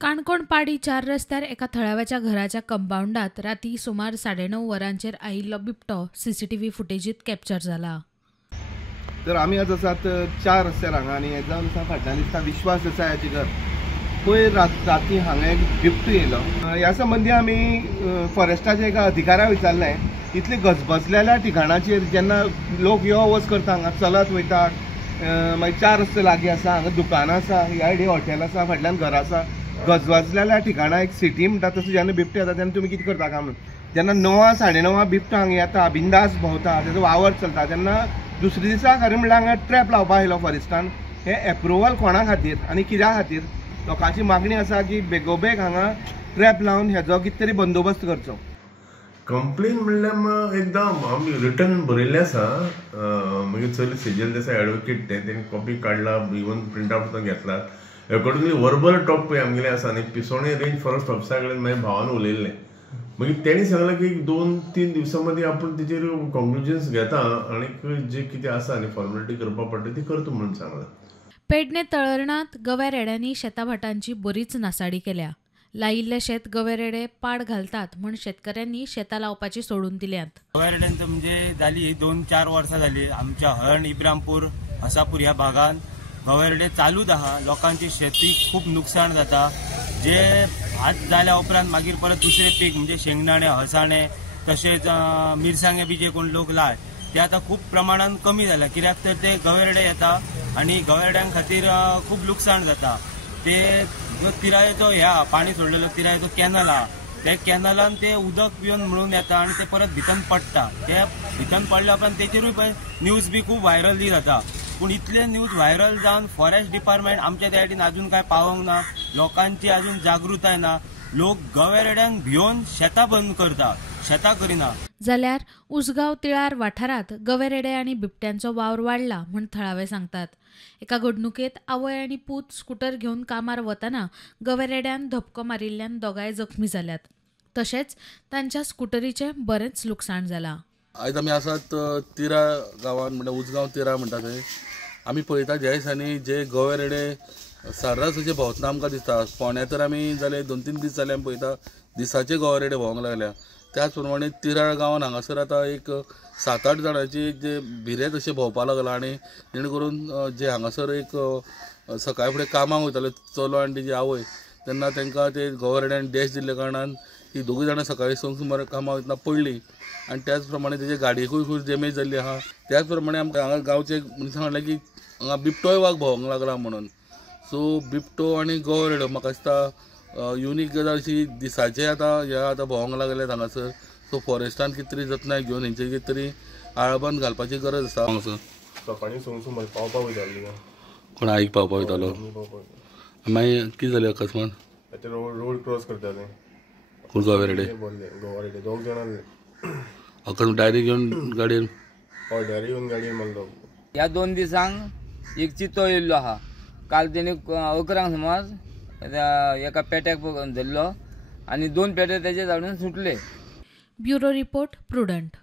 काणकोण पाडी 4 रस्त्यार एका थळाव्याच्या घराच्या कंपाऊंडात राती सुमार 9:30 वरांचेर आयिल्लो बिबटो सीसीटीव्ही फुटेजीत कॅप्चर जाला। तर आम्ही आज आसात 4 रस्त्यार हांगा आनी हे जावन आसा फाटल्यान दिसता विश्वास देसायाचे घर। पयर राती हांगा एक बिबटो येयलो। ह्या संबंधी आमी फॉरेस्टाचे एका अधिकाऱ्याक विचारलें। इतले गजबजलेल्या ठिकाणाचेर जेन्ना लोक यो वच करता, हांगा चलत वयतात, मागीर 4 रस्ते लागीं आसा, हांगा दुकानां आसा, ह्या सायडीक हॉटेल आसा, फाटल्यान घर आसा, गजबजलेल्या ठिकाणा एक सिटी म्हणटा तसो जेन्ना बिबटो येता तेन्ना तुमी कितें करता काय म्हणून जेन्ना 9 9:30 बिबटो हांगा येता, बिंदास भोंवता, तेजो वावर चलता, तेन्ना दुसरे दिसा खरें म्हणल्यार हांगा ट्रॅप लावपा आयलो फॉरेस्टान। हे एप्रुवल कोणा खातीर आनी कित्या खातीर? लोकांची मागणी आसा की बेगोबेग हांगा ट्रॅप लावन हेजो कितें तरी बंदोबस्त करचो। कंप्लेन म्हणल्यार एकदां आमी रिटर्न बरयल्लें आसा। मागीर चली सेजल देसाय एडवोकेट तेणी कॉपी काडला, इवन प्रिंट आउट सुद्दां घेतलात। अकॉर्डिंगली वर्बल टॉक पळय आमगेलें आसा आनी पिसोणे रेंज फॉरेस्ट ऑफिसा कडेन म्हाज्या भावान उलयल्लें। मागीर तेणी सांगलें की 2-3 दिवसां मदीं आपूण तेजेर कॉन्क्लुजन्स घेता आनी जे कितें आसा आनी फॉर्मेलिटी करपा पडटा ती करता म्हणून सांगलां। पेडणे तळरणात गवे रेड्यांनी शेताभाटांची बरीच नासाडी केल्या। लायिल्ले शेत गवे रेडे पाड घालतात म्हण शेतकऱ्यांनी शेतां लावपाची सोडून दिल्यात। गवे रेड्यांचं म्हणजे जाली 2-4 वर्सां जाली आमच्या हरण, इब्रामपूर, हसापूर ह्या भागात गवे रेडे चालूच आहा। लोकांची शेती खूप नुकसाण जाता। जे आज जाल्या उपरांत मागीर परत दुसरे पीक म्हणजे शेंगदाणे, हसाणे, तसेच मिरसांगे बी जे कोण लोक लाय ते आता खूप प्रमाणात कमी झाला। कित्याक तर ते गवे रेडे येता आणि गवे रेड्यां खातीर खूप नुकसाण जाता। ते जो तिरायेचो ह्या पाणी सोडलेलो तिरायेचो कॅनल हा, त्या कॅनलान ते उदक पिवन म्हणून येता आणि ते परत भितन पडटा। ते भितन पडल्या उपरांत तेचेरूय पण न्यूज बी खूप व्हायरल जाता। पूण इतले न्यूज व्हायरल जावन फॉरेस्ट डिपार्टमेंट आमच्या त्या सायडीन अजून काय पावोंक ना, लोकांची अजून जागृताय ना। लोक गवे रेड्यांक भिवन शेतां बंद करता, शेतां करिना। जाल्यार उसगांव तिळार वाठारात गवे रेडे आनी बिबट्यांचो वावर वाडला म्हण थळावे सांगतात। एका घडणुकेत आवय आनी पूत स्कूटर घेवन कामार वतना गवे रेड्यान धपको मारिल्ल्यान दोगांय जखमी जाल्यात। तशेंच तांच्या स्कूटरीचे बरेंच लुकसाण जाला। आयज आमी आसात तिरा गांवांत, म्हणजे उसगांव तिरा म्हणटा थंय आमी पळयता ज्या दिसांनी जे गवे रेडे सर्रास अशे भोंवतना आमकां दिसता। फोंड्या तर आमी जाले 2-3 दीस जाले आमी पळयता दिसाचे गवे रेडे भोंवंक लागल्या। त्याच प्रमाणे तिराळ गांवांत हांगासर आतां एक 7-8 जाणांची जे भिरे तशे भोंवपा लागला आनी जेणे करून जे हांगासर एक सकाळी फुडें कामाक वयताले चलो आनी तेजी आवय, तेन्ना तांकां ते गवे रेड्यान डॅश दिल्ल्या कारणान ती दोगूय जाणां सकाळी संक सुमार कामाक वयतना पडली आनी त्याच प्रमाणे तेजे गाडयेकूय खूब डॅमेज जाल्ली आहा। त्याच प्रमाणे आमकां हांगा गांवचे मनशां सांगलें की हांगा बिबटोय वाग भोंवंक लागला म्हणून। सो बिबटो आनी गवे रेडो म्हाका दिसता युनीक गजाल अशी दिसाचे आतां भोंवंक लागल्यात हांगासर। सो फॉरेस्टान कितें तरी जतनाय घेवन हेंचे कितें तरी आळाबंद घालपाची गरज आसा हांगासर। सकाळीं संक सुमार पावपाक वयताली कोण आईक पावपाक वयतालो, मागीर कितें जालें अकस्मात? रोड क्रॉस करताले कोण गवे रेडे? गवे रेडे 2 जाण आसले। अकस्मात डायरेक्ट घेवन गाडयेन डायरेक्ट घेवन गाडयेन मारलो। ह्या 2 दिसांक एक चितो येयल्लो आहा। काल तेणी 11 सुमार एका पेट्याक धरलो आणि 2 पेटे तेजे झाडून सुटले। Bureau report prudent.